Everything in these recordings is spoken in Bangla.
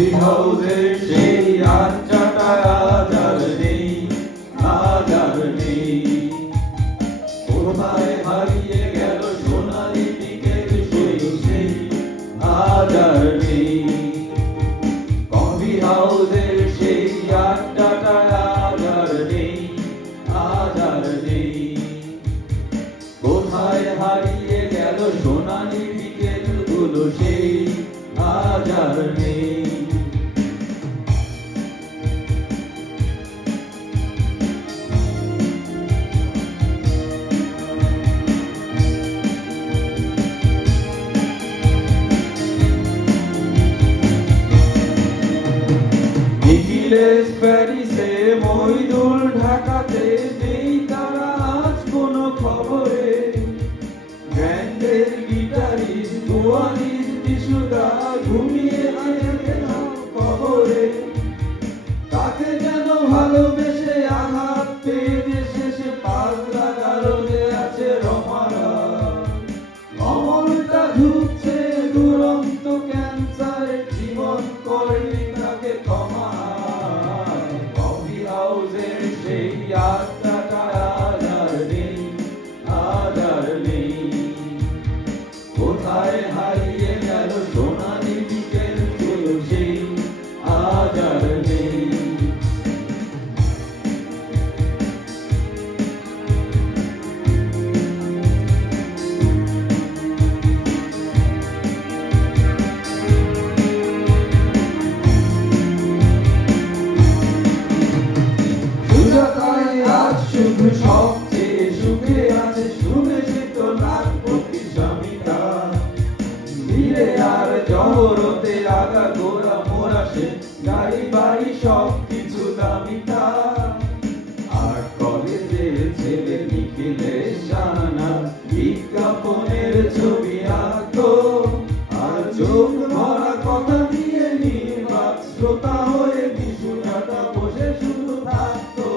কফি হাউসের সেই আড্ডাটা আজ আর নেই, আজ আর নেই। কোথায় হারিয়ে গেল সোনালি দিকের সেই আজ আর নেই। কফি হাউসের সেই আড্ডাটা আজ আর নেই, আজ আর নেই। কোথায় হারিয়ে গেল সোনালি বিকেলগুলো সেই আজ আর নেই। নিখিলেশ প্যারিসে, মইদুল ঢাকাতে, নেই তারা আজ কোনো খবরে। ব্যান্ডের গিটারিস্ট, দুয়ারিস্ট, টিসুদা ঘুমিয়ে আছে খবরে। তাকে যেন ভালোবেসে আঘাত পেয়ে শেষে পাগলা গারদে আছে রমারা। অমলটা ঝুঁকছে দুরন্ত ক্যান্সারে, জীবন করেনি তাকে কমায়। কফি হাউসের সেই আড্ডাটা আজ আর নেই, আজ আর নেই। কোথায় হারিয়ে গেল সোনালি বিকেলগুলো সেই আজ আর নেই। আজ শুধু সবচেয়ে সুখে আছে, শুনেছি তো লাখপতি স্বামীটা। ধীরে আর জহরতে আগা গোড়া মোরা সে, গাড়ি বাড়ি সব কিছু দামিটা। আর কলেজের ছেলে নিখিলেশ জানা বিজ্ঞাপনের ছবি আঁকতো, আর চোখ ভরা কথা দিয়ে নির্বাক শ্রোতা হয়ে বিশুনাটা বসে শুধু থাকতো।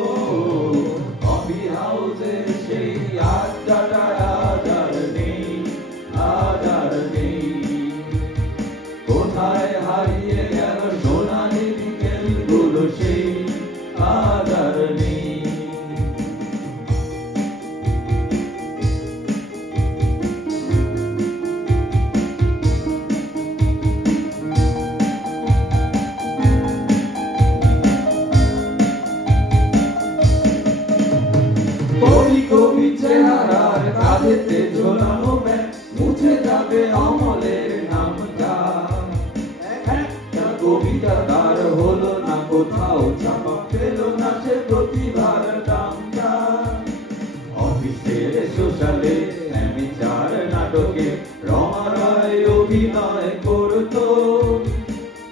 কফি হাউসের সেই আড্ডাটা আজ আর নেই, আজ আর নেই। কোথায় হারিয়ে গেল সোনালি বিকেলগুলো সেই আজ আর নেই। কবি কবি চেহারার কাঁধেতে ঝোলানো ব্যাগ, মুছে যাবে অমলের নামটা। একটা কবিতা তার হলো না কোথাও ছাপা, পেল না সে প্রতিভার দামটা। অফিসের সোশ্যালে অ্যামেচার নাটকে রমা রায় অভিনয় করতো।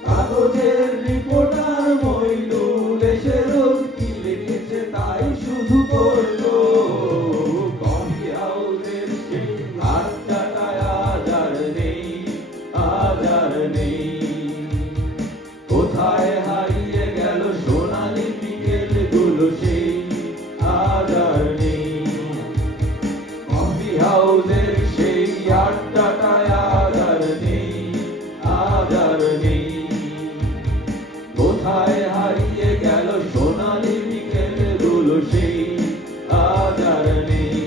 কাগজের রিপোর্টার মইদুল এসে রোজ কি লিখেছে তাই শুধু করতো। কফি হাউসের সেই আড্ডাটা আজ আর নেই, আজ আর নেই। কোথায় হারিয়ে গেল সোনালি বিকেলগুলো সেই আজ আর নেই। কফি হাউসের সেই আড্ডাটা আজ আর নেই, আজ আর নেই। কোথায় হারিয়ে গেল সোনালি বিকেলগুলো সেই আজ আর নেই।